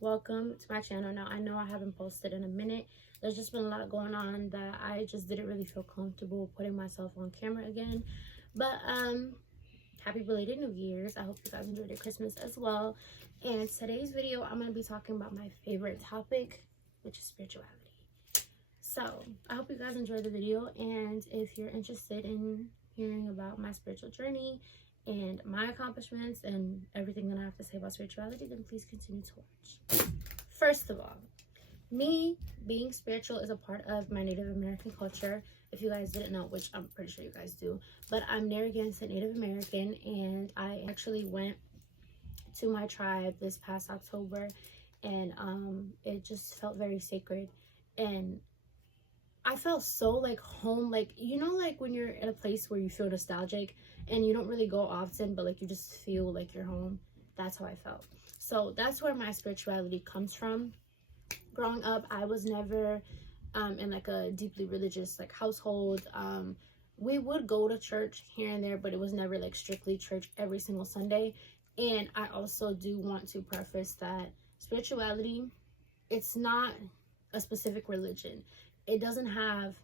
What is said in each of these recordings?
welcome to my channel. Now, I know I haven't posted in a minute. There's just been a lot going on that I just didn't really feel comfortable putting myself on camera again. But happy belated New Year's. I hope you guys enjoyed your Christmas as well. And today's video, I'm going to be talking about my favorite topic, which is spirituality. So I hope you guys enjoyed the video, and if you're interested in hearing about my spiritual journey and my accomplishments and everything that I have to say about spirituality, then please continue to watch. First of all, me being spiritual is a part of my Native American culture. If you guys didn't know, which I'm pretty sure you guys do, but I'm Narragansett Native American, and I actually went to my tribe this past October, and it just felt very sacred, and I felt so like home, like, you know, like when you're in a place where you feel nostalgic and you don't really go often, but like you just feel like you're home. That's how I felt. So that's where my spirituality comes from. Growing up, I was never in like a deeply religious like household. We would go to church here and there, but it was never like strictly church every single Sunday. And I also do want to preface that spirituality, it's not a specific religion. It doesn't have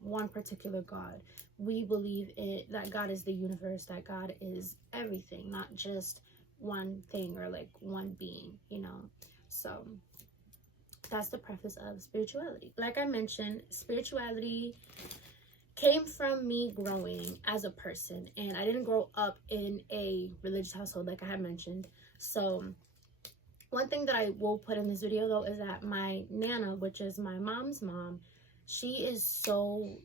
one particular God. We believe that God is the universe, that God is everything, not just one thing or like one being, you know. So that's the preface of spirituality. Like I mentioned, spirituality came from me growing as a person, and I didn't grow up in a religious household like I had mentioned. So one thing that I will put in this video though is that my Nana, which is my mom's mom, she is so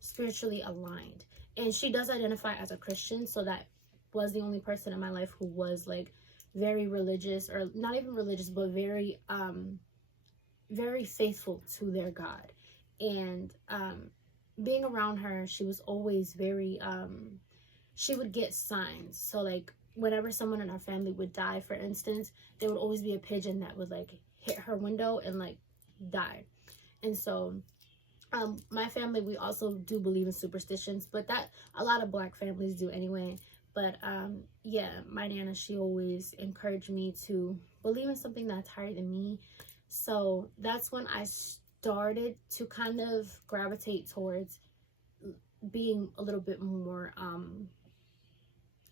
spiritually aligned, and she does identify as a Christian. So that was the only person in my life who was like very religious, or not even religious, but very very faithful to their God. And being around her, she was always very she would get signs. So like whenever someone in our family would die, for instance, there would always be a pigeon that would like hit her window and like die. And so my family, we also do believe in superstitions, but that a lot of Black families do anyway. But yeah, my Nana, she always encouraged me to believe in something that's higher than me. So that's when I started to kind of gravitate towards being a little bit more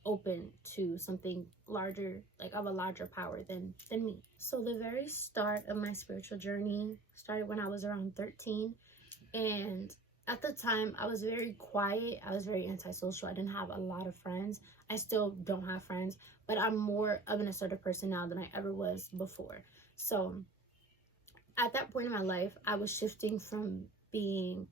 open to something larger, like of a larger power than me. So the very start of my spiritual journey started when I was around 13, and at the time I was very quiet. I was very antisocial. I didn't have a lot of friends. I still don't have friends, but I'm more of an assertive person now than I ever was before. So at that point in my life, I was shifting from being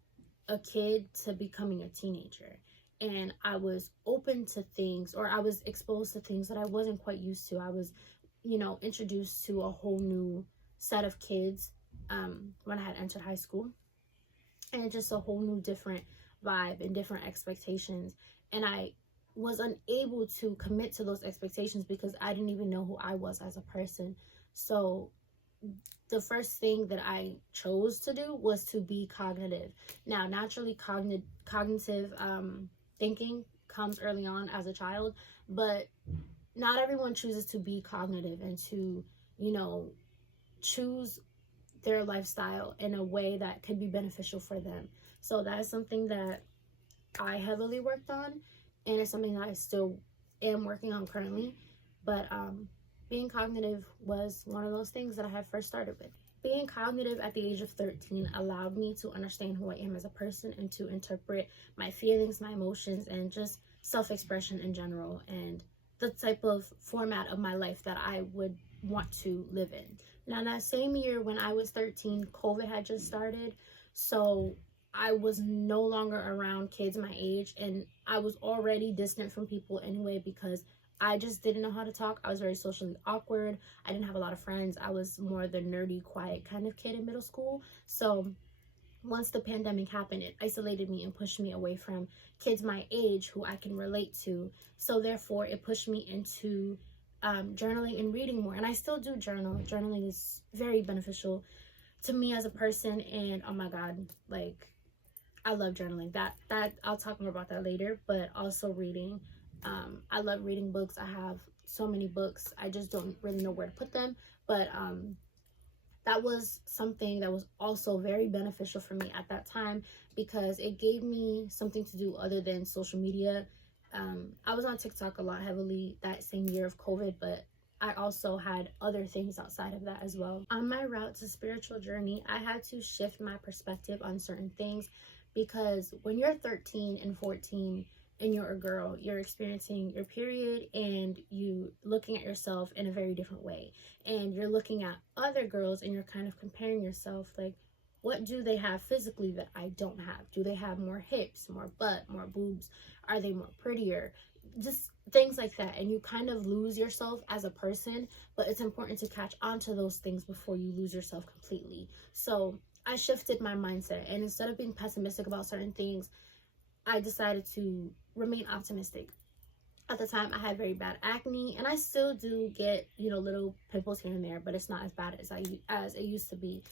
a kid to becoming a teenager. And I was open to things, or I was exposed to things that I wasn't quite used to. I was, you know, introduced to a whole new set of kids when I had entered high school. And just a whole new different vibe and different expectations. And I was unable to commit to those expectations because I didn't even know who I was as a person. So the first thing that I chose to do was to be cognitive. Now, naturally, cognitive thinking comes early on as a child, but not everyone chooses to be cognitive and to, you know, choose their lifestyle in a way that could be beneficial for them. So that is something that I heavily worked on, and it's something that I still am working on currently. But being cognitive was one of those things that I had first started with. Being cognitive at the age of 13 allowed me to understand who I am as a person and to interpret my feelings, my emotions, and just self-expression in general, and the type of format of my life that I would want to live in. Now, that same year when I was 13, COVID had just started, so I was no longer around kids my age, and I was already distant from people anyway because I just didn't know how to talk. I was very socially awkward. I didn't have a lot of friends. I was more the nerdy, quiet kind of kid in middle school. So once the pandemic happened, it isolated me and pushed me away from kids my age who I can relate to. So therefore, it pushed me into journaling and reading more. And I still do journal. Journaling is very beneficial to me as a person. And oh my God, like, I love journaling. That I'll talk more about that later. But also reading. I love reading books. I have so many books. I just don't really know where to put them. But that was something that was also very beneficial for me at that time, because it gave me something to do other than social media. I was on TikTok a lot heavily that same year of COVID, but I also had other things outside of that as well. On my route to spiritual journey, I had to shift my perspective on certain things, because when you're 13 and 14 and you're a girl, you're experiencing your period and you looking at yourself in a very different way. And you're looking at other girls and you're kind of comparing yourself, like, what do they have physically that I don't have? Do they have more hips, more butt, more boobs? Are they more prettier? Just things like that. And you kind of lose yourself as a person, but it's important to catch on to those things before you lose yourself completely. So I shifted my mindset, and instead of being pessimistic about certain things, I decided to remain optimistic. At the time, I had very bad acne, and I still do get, you know, little pimples here and there, but it's not as bad as it used to be.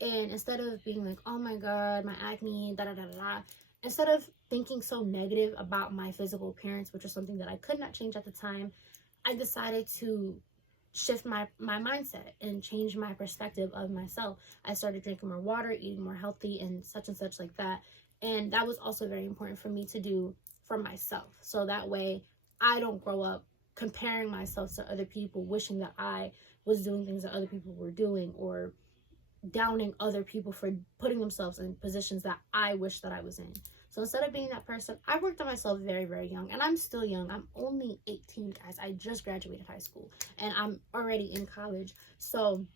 And instead of being like, oh my god, my acne, da da da da, instead of thinking so negative about my physical appearance, which was something that I could not change at the time, I decided to shift my mindset and change my perspective of myself. I started drinking more water, eating more healthy, and such like that. And that was also very important for me to do for myself, so that way I don't grow up comparing myself to other people, wishing that I was doing things that other people were doing, or downing other people for putting themselves in positions that I wish that I was in. So instead of being that person, I worked on myself very, very young. And I'm still young. I'm only 18, guys. I just graduated high school and I'm already in college. So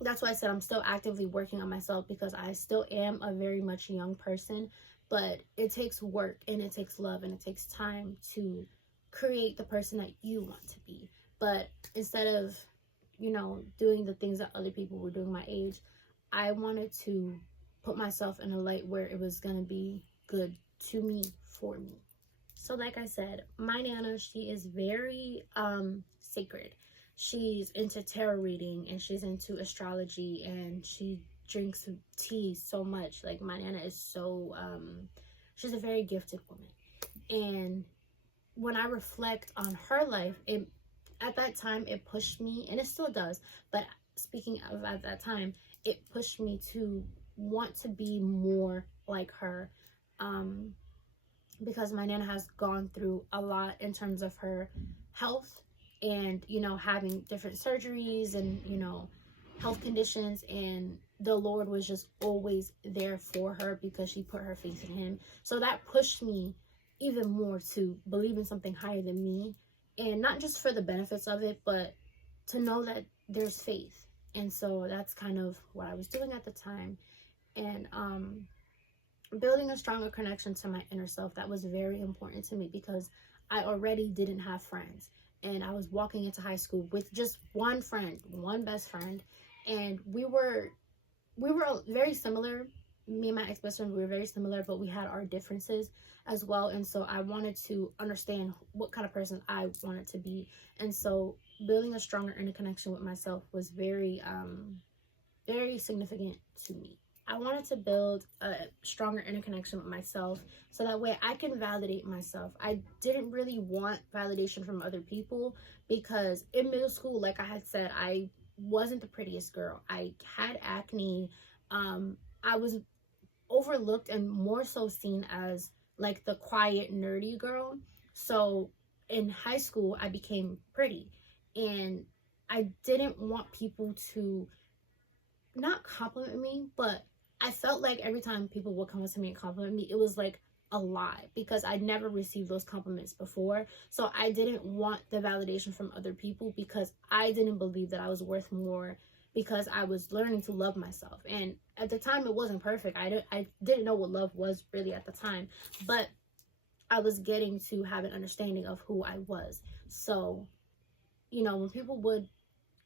that's why I said I'm still actively working on myself, because I still am a very much young person. But it takes work and it takes love and it takes time to create the person that you want to be. But instead of, you know, doing the things that other people were doing my age, I wanted to put myself in a light where it was going to be good to me, for me. So like I said, my Nana, she is very sacred. She's into tarot reading and she's into astrology, and she drinks tea so much. Like, my Nana is so she's a very gifted woman. And when I reflect on her life, at that time it pushed me, and it still does, but speaking of at that time, it pushed me to want to be more like her, because my Nana has gone through a lot in terms of her health, and, you know, having different surgeries and, you know, health conditions, and the Lord was just always there for her because she put her faith in him. So that pushed me even more to believe in something higher than me, and not just for the benefits of it, but to know that there's faith. And so that's kind of what I was doing at the time. And building a stronger connection to my inner self, that was very important to me, because I already didn't have friends, and I was walking into high school with just one friend, one best friend, and we were very similar. Me and my ex-best friend, we were very similar, but we had our differences as well. And so I wanted to understand what kind of person I wanted to be. And so building a stronger inner connection with myself was very very significant to me. I wanted to build a stronger inner connection with myself, so that way I can validate myself. I didn't really want validation from other people, because in middle school, like I had said, I wasn't the prettiest girl. I had acne. I was overlooked and more so seen as like the quiet, nerdy girl. So in high school, I became pretty, and I didn't want people to not compliment me, but I felt like every time people would come up to me and compliment me, it was like a lie, because I never received those compliments before. So I didn't want the validation from other people, because I didn't believe that I was worth more, because I was learning to love myself. And at the time, it wasn't perfect. I didn't know what love was really at the time, but I was getting to have an understanding of who I was. So, you know, when people would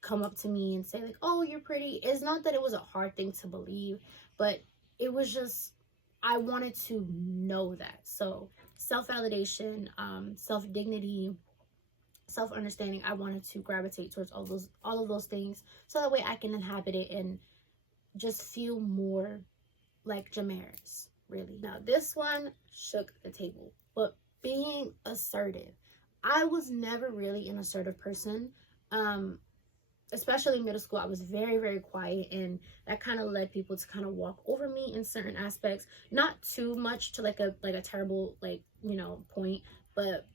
come up to me and say like, oh, you're pretty, it's not that it was a hard thing to believe, but it was just, I wanted to know that. So self-validation, self-dignity, self-understanding, I wanted to gravitate towards all of those things, so that way I can inhabit it and just feel more like Jamaris, really. Now this one shook the table, but being assertive, I was never really an assertive person. Especially in middle school, I was very, very quiet, and that kind of led people to kind of walk over me in certain aspects. Not too much to like a terrible, like, you know, point, but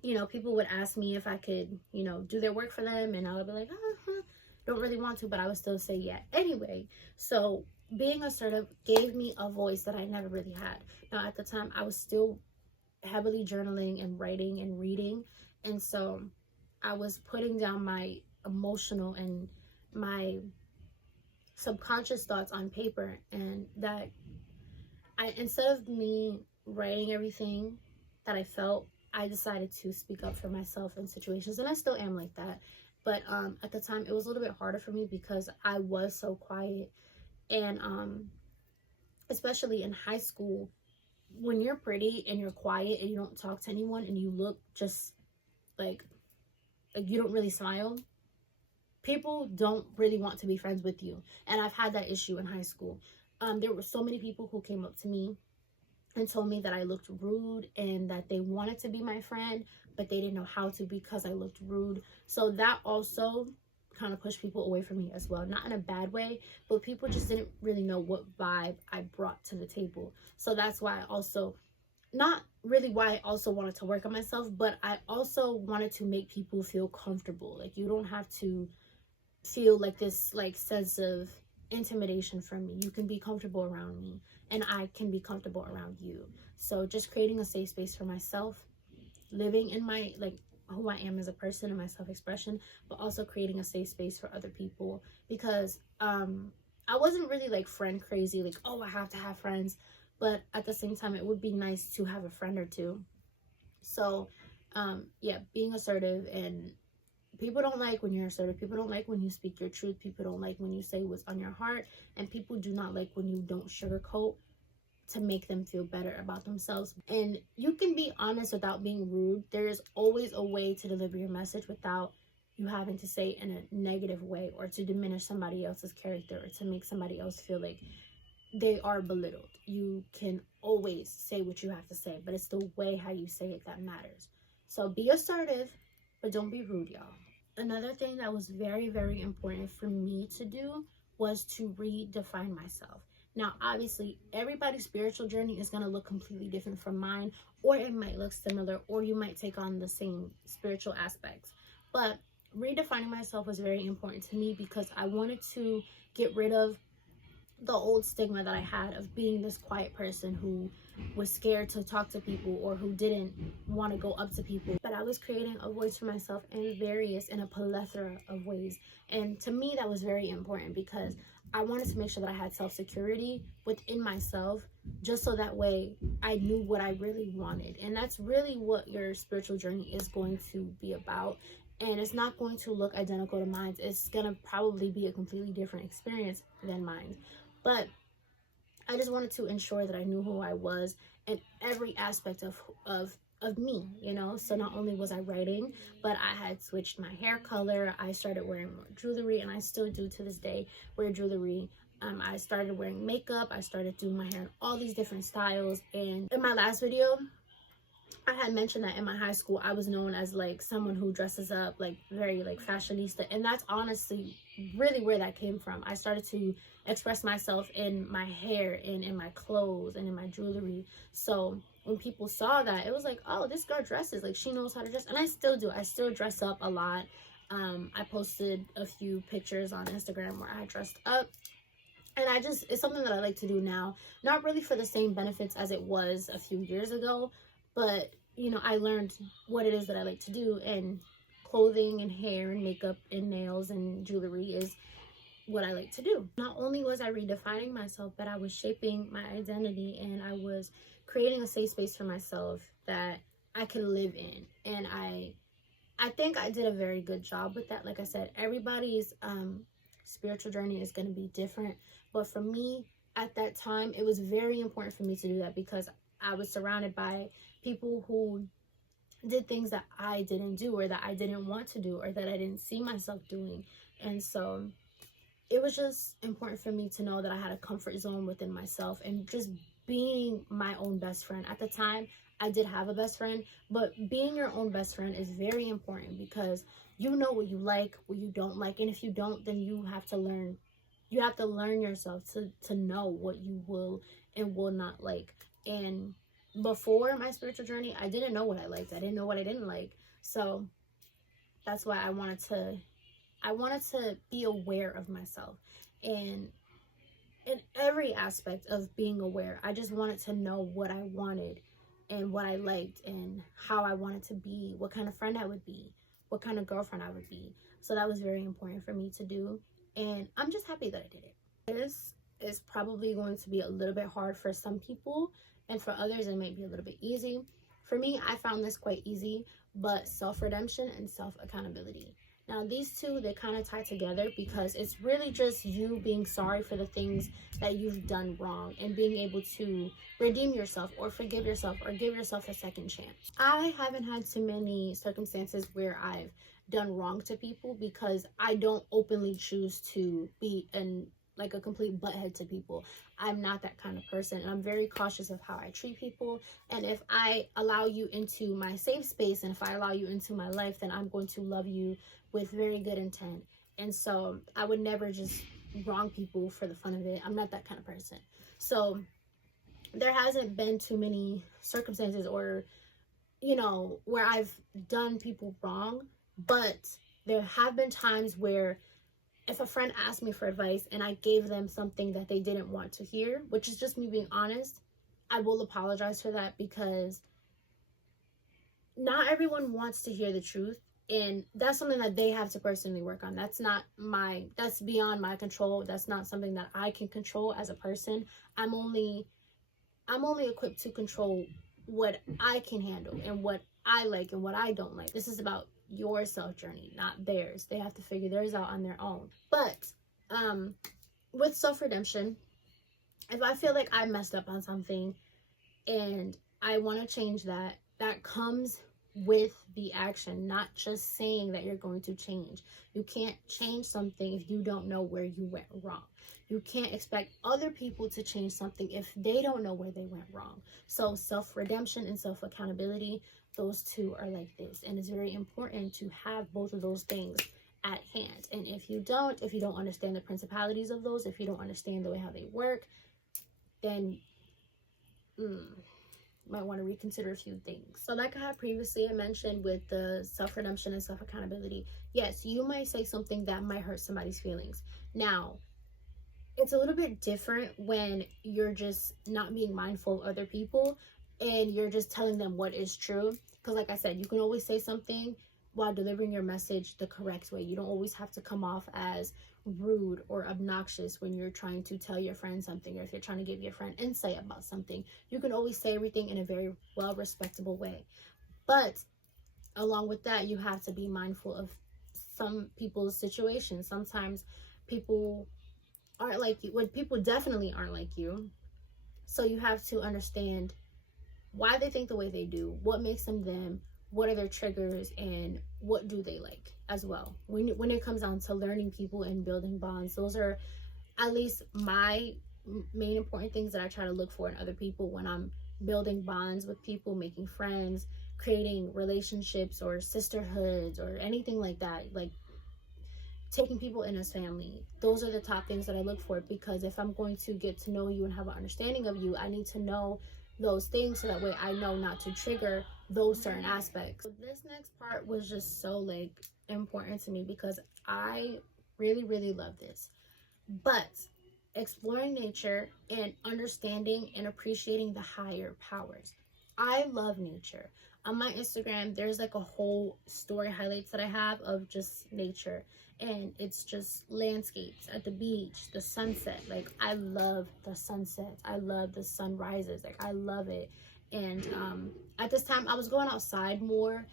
you know, people would ask me if I could, you know, do their work for them, and I would be like, don't really want to, but I would still say yeah anyway. So being assertive gave me a voice that I never really had. Now at the time, I was still heavily journaling and writing and reading, and so I was putting down my emotional and my subconscious thoughts on paper, and that instead of me writing everything that I felt, I decided to speak up for myself in situations, and I still am like that. But at the time, it was a little bit harder for me because I was so quiet, and especially in high school, when you're pretty and you're quiet and you don't talk to anyone and you look just like you don't really smile, people don't really want to be friends with you. And I've had that issue in high school. There were so many people who came up to me and told me that I looked rude and that they wanted to be my friend, but they didn't know how to because I looked rude. So that also kind of pushed people away from me as well. Not in a bad way, but people just didn't really know what vibe I brought to the table. So that's why I also, not really why I also wanted to work on myself, but I also wanted to make people feel comfortable. Like, you don't have to feel like this like sense of intimidation from me. You can be comfortable around me, and I can be comfortable around you. So just creating a safe space for myself, living in my like who I am as a person and my self-expression, but also creating a safe space for other people, because I wasn't really like friend crazy, like, oh, I have to have friends, but at the same time, it would be nice to have a friend or two. So yeah, being assertive. And people don't like when you're assertive. People don't like when you speak your truth. People don't like when you say what's on your heart, and people do not like when you don't sugarcoat to make them feel better about themselves. And you can be honest without being rude. There is always a way to deliver your message without you having to say it in a negative way, or to diminish somebody else's character, or to make somebody else feel like they are belittled. You can always say what you have to say, but it's the way how you say it that matters. So be assertive, but don't be rude, y'all. Another thing that was very, very important for me to do was to redefine myself. Now, obviously, everybody's spiritual journey is going to look completely different from mine, or it might look similar, or you might take on the same spiritual aspects. But redefining myself was very important to me because I wanted to get rid of the old stigma that I had of being this quiet person who was scared to talk to people, or who didn't want to go up to people. But I was creating a voice for myself in a plethora of ways. And to me, that was very important because I wanted to make sure that I had self-security within myself, just so that way I knew what I really wanted. And that's really what your spiritual journey is going to be about. And it's not going to look identical to mine. It's going to probably be a completely different experience than mine. But I just wanted to ensure that I knew who I was in every aspect of me, you know. So not only was I writing, but I had switched my hair color. I started wearing more jewelry, and I still do to this day wear jewelry. I started wearing makeup. I started doing my hair in all these different styles. And in my last video, I had mentioned that in my high school, I was known as like someone who dresses up like very like fashionista, and that's honestly really where that came from. I started to express myself in my hair and in my clothes and in my jewelry. So when people saw that, it was like, oh, this girl dresses, like she knows how to dress. And I still do. I still dress up a lot. I posted a few pictures on Instagram where I dressed up. And it's something that I like to do now. Not really for the same benefits as it was a few years ago, but, you know, I learned what it is that I like to do, and clothing and hair and makeup and nails and jewelry is what I like to do. Not only was I redefining myself, but I was shaping my identity, and I was creating a safe space for myself that I could live in. And I think I did a very good job with that. Like I said, everybody's spiritual journey is going to be different. But for me, at that time, it was very important for me to do that because I was surrounded by people who did things that I didn't do, or that I didn't want to do, or that I didn't see myself doing. And so it was just important for me to know that I had a comfort zone within myself, and just being my own best friend. At the time, I did have a best friend, but being your own best friend is very important because you know what you like, what you don't like, and if you don't, then you have to learn. You have to learn yourself to know what you will and will not like. And before my spiritual journey, I didn't know what I liked. I didn't know what I didn't like. So that's why I wanted to be aware of myself. And in every aspect of being aware, I just wanted to know what I wanted and what I liked and how I wanted to be, what kind of friend I would be, what kind of girlfriend I would be. So that was very important for me to do. And I'm just happy that I did it. This is probably going to be a little bit hard for some people, and for others it may be a little bit easy. For me, I found this quite easy, but self-redemption and self-accountability. Now, these two, they kind of tie together because it's really just you being sorry for the things that you've done wrong and being able to redeem yourself or forgive yourself or give yourself a second chance. I haven't had too many circumstances where I've done wrong to people because I don't openly choose to be like a complete butthead to people. I'm not that kind of person, and I'm very cautious of how I treat people. And if I allow you into my safe space and if I allow you into my life, then I'm going to love you with very good intent. And so I would never just wrong people for the fun of it. I'm not that kind of person. So there hasn't been too many circumstances or, you know, where I've done people wrong, but there have been times where if a friend asked me for advice and I gave them something that they didn't want to hear, which is just me being honest, I will apologize for that because not everyone wants to hear the truth. And that's something that they have to personally work on. That's beyond my control. That's not something that I can control as a person. I'm only equipped to control what I can handle and what I like and what I don't like. This is about your self journey, not theirs. They have to figure theirs out on their own. But with self-redemption, if I feel like I messed up on something and I want to change that, that comes with the action, not just saying that you're going to change. You can't change something if you don't know where you went wrong. You can't expect other people to change something if they don't know where they went wrong. So self-redemption and self-accountability, those two are like this. And it's very important to have both of those things at hand. And if you don't understand the principalities of those, if you don't understand the way how they work, then might want to reconsider a few things. So like I had previously mentioned with the self-redemption and self-accountability, yes, you might say something that might hurt somebody's feelings. Now, it's a little bit different when you're just not being mindful of other people and you're just telling them what is true. Because like I said, you can always say something while delivering your message the correct way. You don't always have to come off as rude or obnoxious when you're trying to tell your friend something, or if you're trying to give your friend insight about something. You can always say everything in a very well respectable way. But along with that, you have to be mindful of some people's situations. Sometimes people aren't like you. Well, people definitely aren't like you. So you have to understand why they think the way they do, what makes them them, what are their triggers, and what do they like as well. When it comes down to learning people and building bonds, those are at least my main important things that I try to look for in other people when I'm building bonds with people, making friends, creating relationships or sisterhoods or anything like that, like taking people in as family. Those are the top things that I look for, because if I'm going to get to know you and have an understanding of you, I need to know those things so that way I know not to trigger those certain aspects. So this next part was just so like important to me because I really love this. But exploring nature and understanding and appreciating the higher powers. I love nature. On my Instagram, there's like a whole story highlights that I have of just nature, and it's just landscapes at the beach, the sunset. Like, I love the sunsets. I love the sunrises. Like, I love it. And at this time, I was going outside more,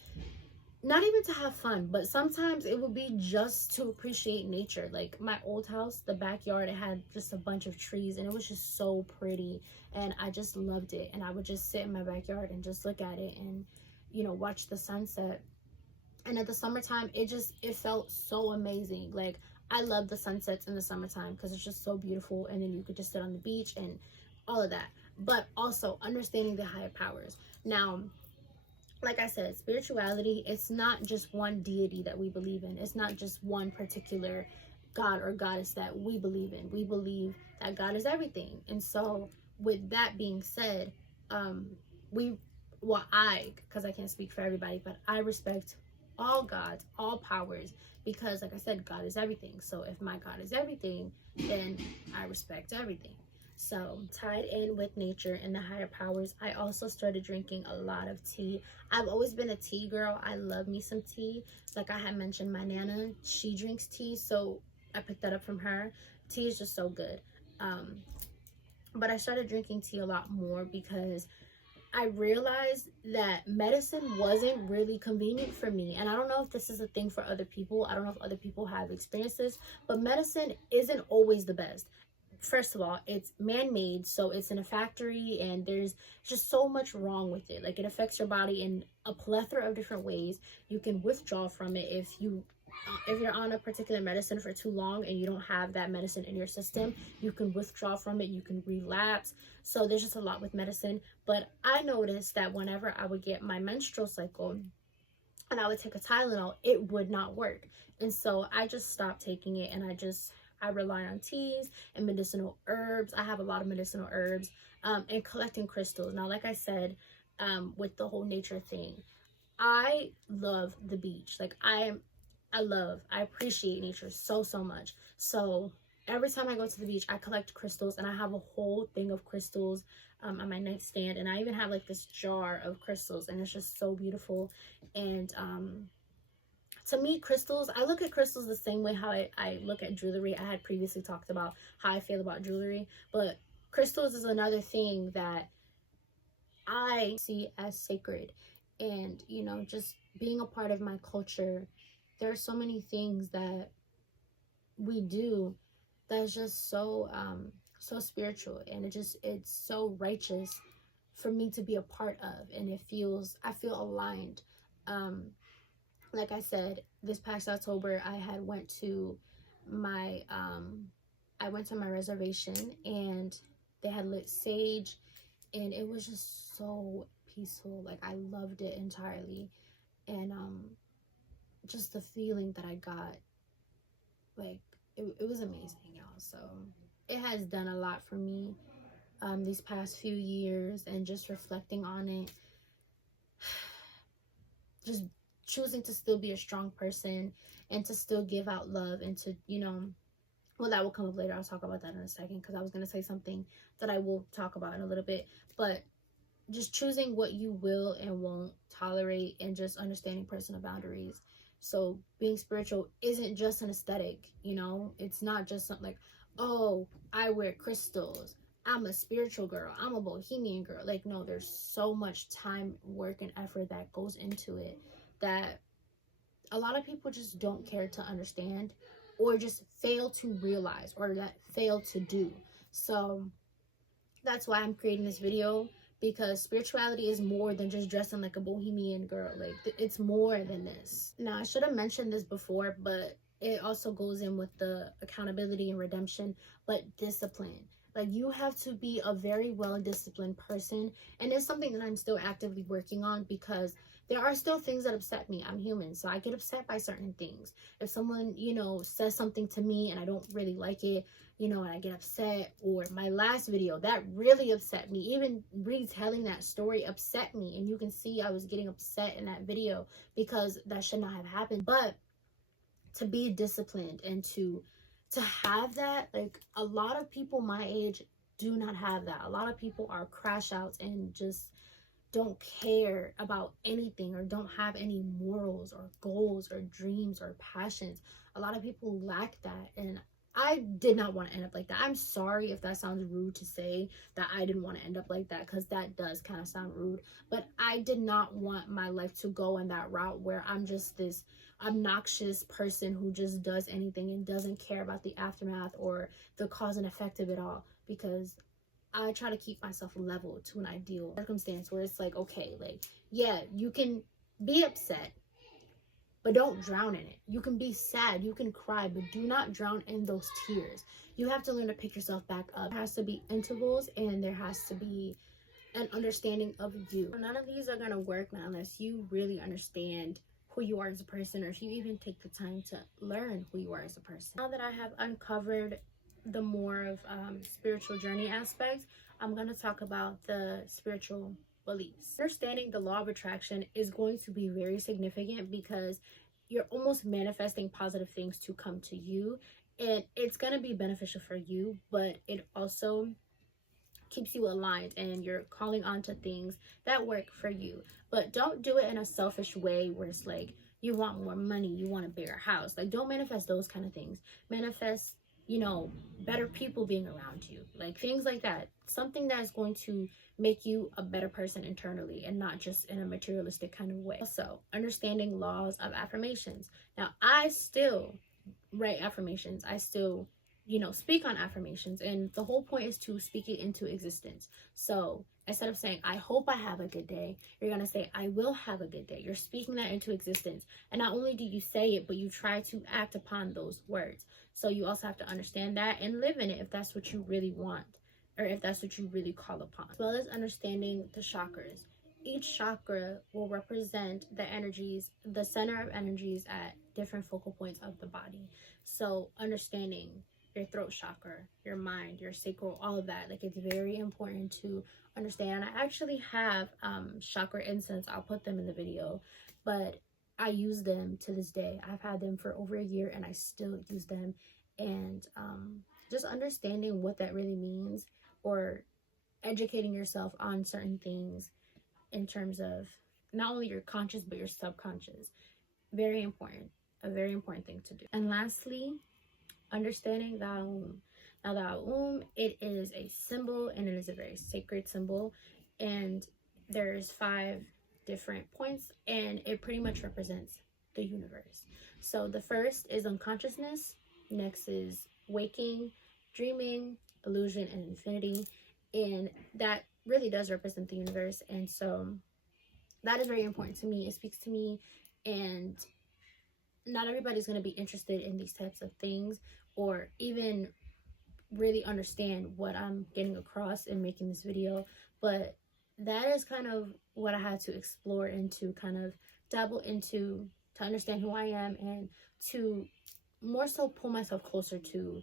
not even to have fun, but sometimes it would be just to appreciate nature. Like my old house, the backyard, it had just a bunch of trees and it was just so pretty, and I just loved it. And I would just sit in my backyard and just look at it and, you know, watch the sunset. And at the summertime, it felt so amazing. Like, I love the sunsets in the summertime because it's just so beautiful, and then you could just sit on the beach and all of that. but also understanding the higher powers. Now, like I said, spirituality, it's not just one deity that we believe in. It's not just one particular god or goddess that we believe in. We believe that God is everything. And so with that being said, we, well, because I can't speak for everybody, but I respect all gods, all powers, because like I said, God is everything. So if my God is everything, then I respect everything. So tied in with nature and the higher powers, I also started drinking a lot of tea. I've always been a tea girl. I love me some tea. Like I had mentioned, my Nana, she drinks tea, so I picked that up from her. Tea is just so good. But I started drinking tea a lot more because I realized that medicine wasn't really convenient for me. And I don't know if this is a thing for other people. I don't know if other people have experiences, but medicine isn't always the best. First of all, it's man-made, so it's in a factory, and there's just so much wrong with it. Like, it affects your body in a plethora of different ways. You can withdraw from it if you're on a particular medicine for too long and you don't have that medicine in your system. You can withdraw from it, you can relapse. So there's just a lot with medicine. But I noticed that whenever I would get my menstrual cycle and I would take a Tylenol, it would not work. And so I just stopped taking it, and I rely on teas and medicinal herbs. I have a lot of medicinal herbs, and collecting crystals. Now, like I said, with the whole nature thing, I love the beach. Like I appreciate nature so much. So every time I go to the beach, I collect crystals, and I have a whole thing of crystals on my nightstand. And I even have like this jar of crystals, and it's just so beautiful. And to me, crystals, I look at crystals the same way how I look at jewelry. I had previously talked about how I feel about jewelry, but crystals is another thing that I see as sacred. And, you know, just being a part of my culture, there are so many things that we do that's just so so spiritual, and it's so righteous for me to be a part of, and I feel aligned. Like I said, this past October, I went to my reservation, and they had lit sage, and it was just so peaceful. Like, I loved it entirely. And just the feeling that I got, like, it was amazing, y'all. So it has done a lot for me these past few years, and just reflecting on it, just choosing to still be a strong person and to still give out love, and to, you know, well, that will come up later. I'll talk about that in a second, because I was going to say something that I will talk about in a little bit. But just choosing what you will and won't tolerate, and just understanding personal boundaries. So being spiritual isn't just an aesthetic, you know. It's not just something like, oh, I wear crystals, I'm a spiritual girl, I'm a bohemian girl. Like, no, there's so much time, work, and effort that goes into it that a lot of people just don't care to understand, or just fail to realize, or that fail to do. So that's why I'm creating this video, because spirituality is more than just dressing like a bohemian girl. Like, it's more than this. Now, I should have mentioned this before, but it also goes in with the accountability and redemption, but discipline. Like, you have to be a very well-disciplined person, and it's something that I'm still actively working on, because there are still things that upset me. I'm human, so I get upset by certain things. If someone, you know, says something to me and I don't really like it, you know, and I get upset. Or my last video, that really upset me. Even retelling that story upset me, and you can see I was getting upset in that video, because that should not have happened. But to be disciplined and to have that, like, a lot of people my age do not have that. A lot of people are crash outs and just don't care about anything, or don't have any morals or goals or dreams or passions. A lot of people lack that, and I did not want to end up like that. I'm sorry if that sounds rude to say, that I didn't want to end up like that, because that does kind of sound rude. But I did not want my life to go in that route, where I'm just this obnoxious person who just does anything and doesn't care about the aftermath or the cause and effect of it all. Because I try to keep myself level to an ideal circumstance where it's like, okay, like, yeah, you can be upset, but don't drown in it. You can be sad, you can cry, but do not drown in those tears. You have to learn to pick yourself back up. There has to be intervals, and there has to be an understanding of you. None of these are going to work unless you really understand who you are as a person, or if you even take the time to learn who you are as a person. Now that I have uncovered the more of spiritual journey aspects, I'm going to talk about the spiritual beliefs. Understanding the law of attraction is going to be very significant because you're almost manifesting positive things to come to you, and it's going to be beneficial for you, but it also keeps you aligned and you're calling on to things that work for you. But don't do it in a selfish way where it's like you want more money, you want a bigger house. Like, don't manifest those kind of things. Manifest, you know, better people being around you, like things like that. Something that's going to make you a better person internally and not just in a materialistic kind of way. Also, understanding laws of affirmations. Now, I still write affirmations. I still, you know, speak on affirmations, and the whole point is to speak it into existence. So instead of saying, I hope I have a good day, you're going to say, I will have a good day. You're speaking that into existence. And not only do you say it, but you try to act upon those words. So you also have to understand that and live in it if that's what you really want, or if that's what you really call upon. As well as understanding the chakras. Each chakra will represent the energies, the center of energies at different focal points of the body. So understanding your throat chakra, your mind, your sacral, all of that, like, it's very important to understand. I actually have chakra incense. I'll put them in the video, but I use them to this day. I've had them for over a year and I still use them. And just understanding what that really means, or educating yourself on certain things in terms of not only your conscious but your subconscious. Very important, a very important thing to do. And lastly, understanding the Aum. Now, the Aum, it is a symbol, and it is a very sacred symbol, and there's 5 different points, and it pretty much represents the universe. So the first is unconsciousness, next is waking, dreaming, illusion, and infinity, and that really does represent the universe. And so that is very important to me. It speaks to me, and not everybody's going to be interested in these types of things, or even really understand what I'm getting across in making this video, but that is kind of what I had to explore and to kind of dabble into, to understand who I am, and to more so pull myself closer to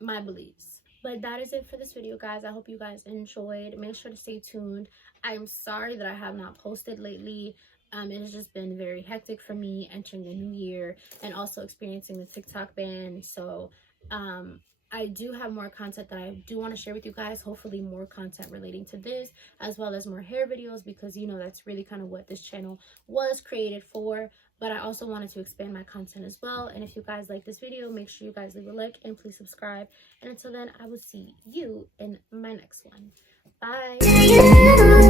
my beliefs. But that is it for this video, guys. I hope you guys enjoyed. Make sure to stay tuned. I'm sorry that I have not posted lately. It has just been very hectic for me entering the new year and also experiencing the TikTok ban. So I do have more content that I do want to share with you guys. Hopefully more content relating to this, as well as more hair videos, because, you know, that's really kind of what this channel was created for. But I also wanted to expand my content as well. And if you guys like this video, make sure you guys leave a like and please subscribe. And until then, I will see you in my next one. Bye.